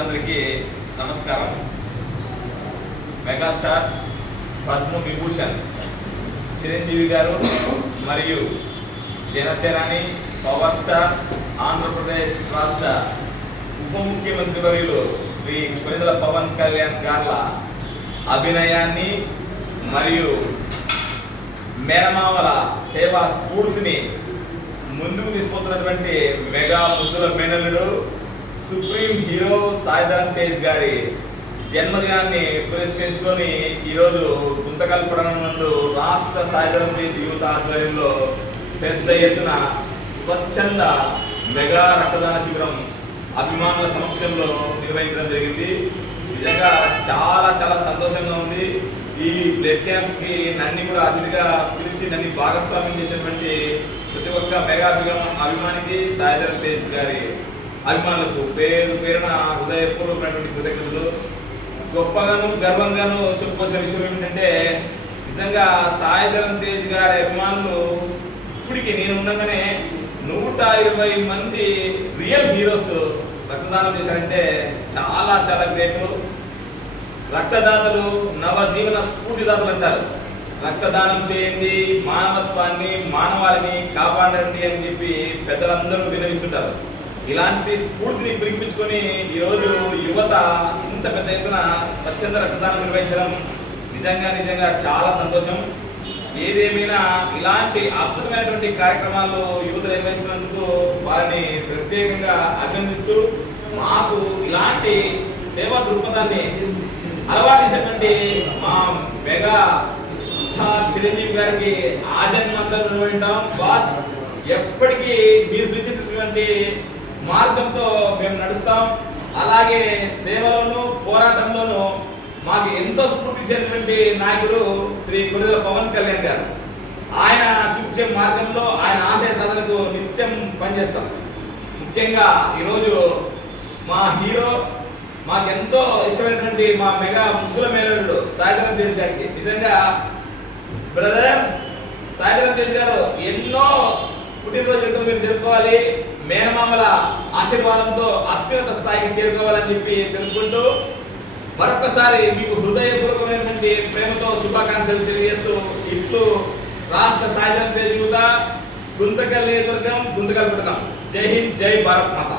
అందరికీ నమస్కారం. మెగాస్టార్ పద్మ విభూషణ్ చిరంజీవి గారు మరియు జనసేనాని పవర్ స్టార్ ఆంధ్రప్రదేశ్ రాష్ట్ర ఉప ముఖ్యమంత్రి వర్యులు శ్రీ కొనిదల పవన్ కళ్యాణ్ గార్ల అభినయాన్ని మరియు మేనమామల సేవా స్ఫూర్తిని ముందుకు తీసుకుంటున్నటువంటి మెగా ముద్దుల మేనల్లుడు సుప్రీం హీరో సాయిధరం తేజ్ గారి జన్మదినాన్ని పురస్కరించుకొని ఈరోజు గుంతకల్పడం నందు రాష్ట్ర సాయిధరం తేజ్ యూత్ ఆధ్వర్యంలో పెద్ద ఎత్తున స్వచ్ఛంద మెగా రక్తదాన శిబిరం అభిమానుల సమక్షంలో నిర్వహించడం జరిగింది. నిజంగా చాలా చాలా సంతోషంగా ఉంది. ఈ బ్లడ్ క్యాంప్కి నన్ను కూడా అతిథిగా పిలిచి నన్ను భాగస్వామ్యం చేసినటువంటి ప్రతి ఒక్క మెగా అభిమానికి సాయిధరం తేజ్ గారి అభిమానులకు పేరు పేరున హృదయపూర్వకమైనటువంటి కృతజ్ఞతలు. గొప్పగాను గర్వంగాను చెప్పుకోవాల్సిన విషయం ఏమిటంటే నిజంగా సాయిధరం తేజ్ గారి అభిమానులు ఇప్పటికి నేను ఉండగానే నూట ఇరవై మంది రియల్ హీరోస్ రక్తదానం చేశారంటే చాలా చాలా గ్రేట్. రక్తదాతలు నవజీవన స్ఫూర్తిదాతలు అంటారు. రక్తదానం చేయండి మానవత్వాన్ని మానవాళిని కాపాడండి అని చెప్పి పెద్దలందరూ వినవిస్తుంటారు ఇలాంటి స్ఫూర్తిని పిలిపించుకొని ఈరోజు యువత ఇంత పెద్ద ఎత్తున స్వచ్ఛంద రక్తదానం నిర్వహించడం నిజంగా నిజంగా చాలా సంతోషం. ఏదేమైనా ఇలాంటి అద్భుతమైనటువంటి కార్యక్రమాల్లో యువత నిర్వహిస్తున్నందుకు వారిని ప్రత్యేకంగా అభినందిస్తూ మాకు ఇలాంటి సేవా దృక్పథాన్ని అలవాటు చేసినటువంటి మా మెగా స్టార్ చిరంజీవి గారికి ఆజన్మంతం నిర్వహించాం బాస్ ఎప్పటికీ మీరు సూచించినటువంటి మార్గంతో మేము నడుస్తాం. అలాగే సేవలోను పోరాటంలోనూ మాకు ఎంతో స్ఫూర్తి చెందినటువంటి నాయకుడు శ్రీ గురుదల పవన్ కళ్యాణ్ గారు. ఆయన చూపించే మార్గంలో ఆయన ఆశయ సాధనకు నిత్యం పనిచేస్తాం. ముఖ్యంగా ఈరోజు మా హీరో మాకెంతో ఇష్టమైనటువంటి మా మెగా ముగ్గుల మేలుడు సాయిధరం తేజ్ గారికి. నిజంగా బ్రదర్ సాయిధరం తేజ్ గారు ఎన్నో పుట్టినరోజు మీరు జరుపుకోవాలి మేనమామల ఆశీర్వాదంతో అత్యున్నత స్థాయికి చేరుకోవాలని చెప్పి తెలుపుకుంటూ మరొకసారి మీకు హృదయపూర్వకమైనటువంటి ప్రేమతో శుభాకాంక్షలు తెలియజేస్తూ ఇట్లు రాష్ట్ర సాయుధ తేజ్ యువత గుంతకల్ నియోజకవర్గం గుంతకల్ పట్టణం జై హింద్ జై భారత్ మాత.